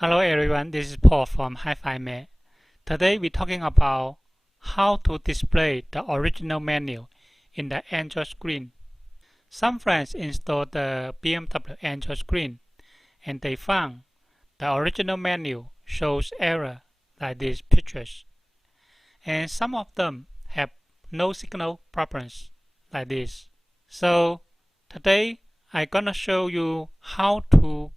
Hello everyone, this is Paul from Hifimax. Today we're talking about how to display the original menu in the Android screen. Some friends installed the BMW Android screen and they found the original menu shows error like these pictures. And some of them have no signal problems like this. So today I'm gonna show you how to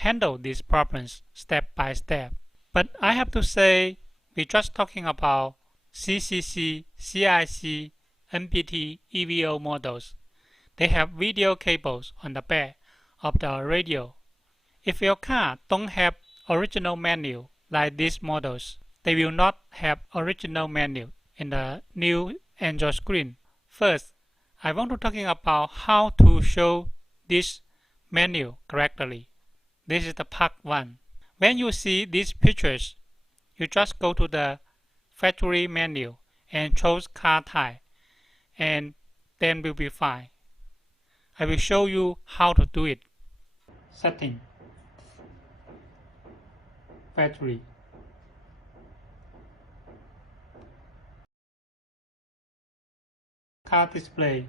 handle these problems step by step. But I have to say, we're just talking about CCC, CIC, MPT, EVO models. They have video cables on the back of the radio. If your car don't have original menu like these models, they will not have original menu in the new Android screen. First, I want to talking about how to show this menu correctly. This is the part 1. When you see these pictures, you just go to the factory menu and choose car type, and then will be fine. I will show you how to do it. Setting, factory, car display,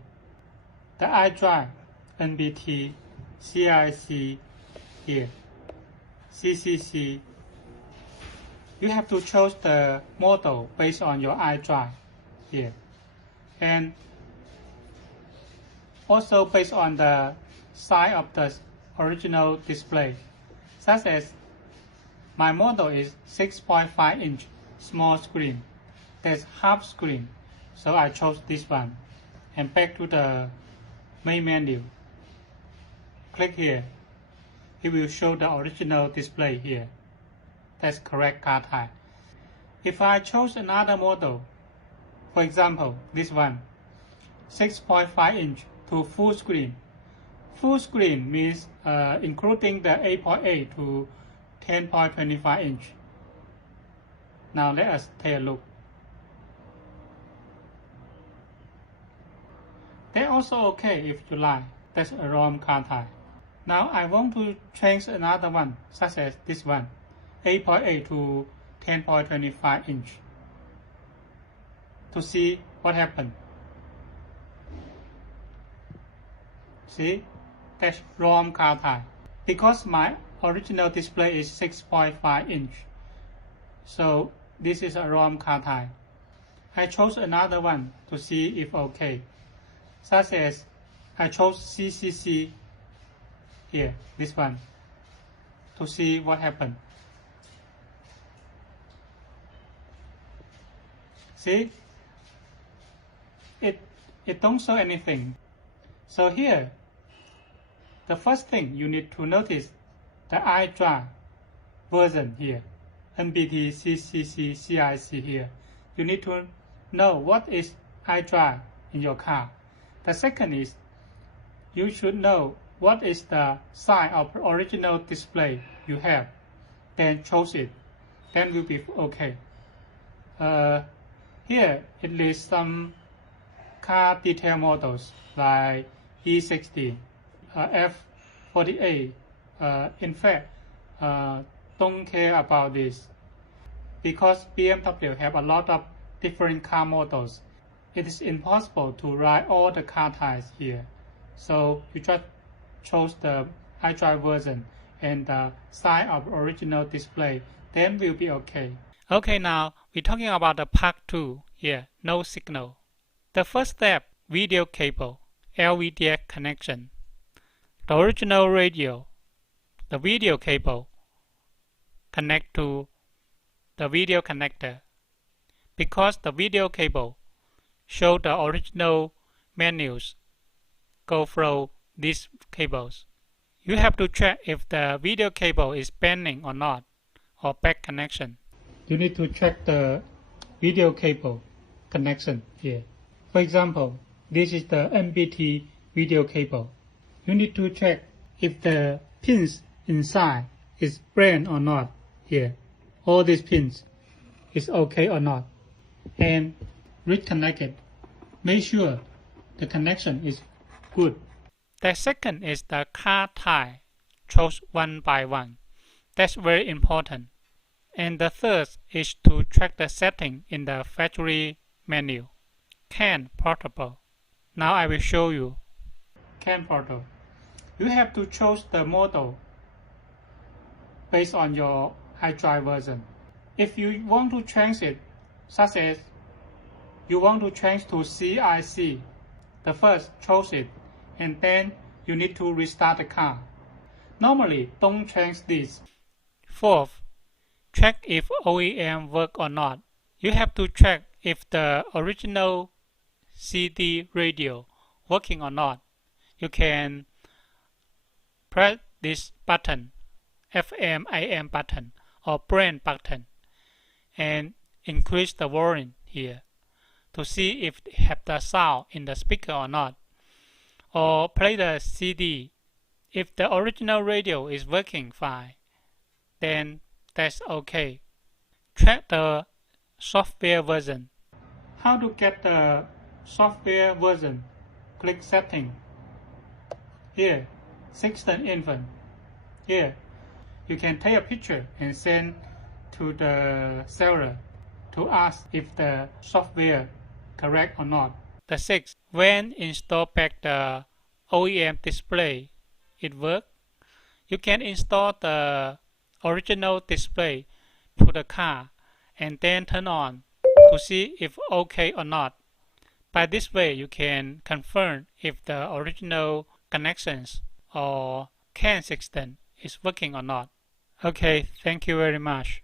the iDrive, NBT, CIC here, CCC. You have to choose the model based on your iDrive here, and also based on the size of the original display, such as my model is 6.5 inch small screen. That's half screen, so I chose this one. And back to the main menu. Click here. It will show the original display here. That's correct car type. If I chose another model, for example, this one, 6.5 inch to full screen. Full screen means including the 8.8 to 10.25 inch. Now let us take a look. They're also okay if you like. That's a ROM car type. Now I want to change another one, such as this one, 8.8 to 10.25 inch, to see what happened. See, that's ROM car type. Because my original display is 6.5 inch, so this is a ROM car type. I chose another one to see if okay, such as I chose CCC here, this one, to see what happened. See, it don't show anything. So here, the first thing you need to notice the iDrive version here, NBT, CCC, CIC here. You need to know what is iDrive in your car. The second is you should know what is the size of original display you have. Then choose it. Then will be okay. Here it lists some car detail models like E60, F48. In fact, don't care about this because BMW have a lot of different car models. It is impossible to write all the car types here. So you just choose the iDrive version and the size of original display, then will be okay. Okay, now we're talking about the part 2 here, no signal. The first step, video cable, LVDX connection. The original radio, the video cable, connect to the video connector. Because the video cable show the original menus go through these cables. You have to check if the video cable is bending or not, or back connection. You need to check the video cable connection here. For example, this is the MPT video cable. You need to check if the pins inside is bent or not here. All these pins is okay or not. And reconnect it. Make sure the connection is good. The second is the car type, choose one by one. That's very important. And the third is to check the setting in the factory menu. CAN portable. Now I will show you. CAN portal. You have to choose the model based on your iDrive version. If you want to change it, such as you want to change to CIC, the first choose it, and then you need to restart the car. Normally, don't change this. Fourth, check if OEM work or not. You have to check if the original CD radio working or not. You can press this button, FM AM button or brand button, and increase the volume here to see if it have the sound in the speaker or not, or play the CD. If the original radio is working fine, then that's okay. Check the software version. How to get the software version? Click Setting. Here, System Info. Here, you can take a picture and send to the seller to ask if the software correct or not. The sixth, when install back the OEM display, it works. You can install the original display to the car and then turn on to see if okay or not. By this way, you can confirm if the original connections or CAN system is working or not. Okay, thank you very much.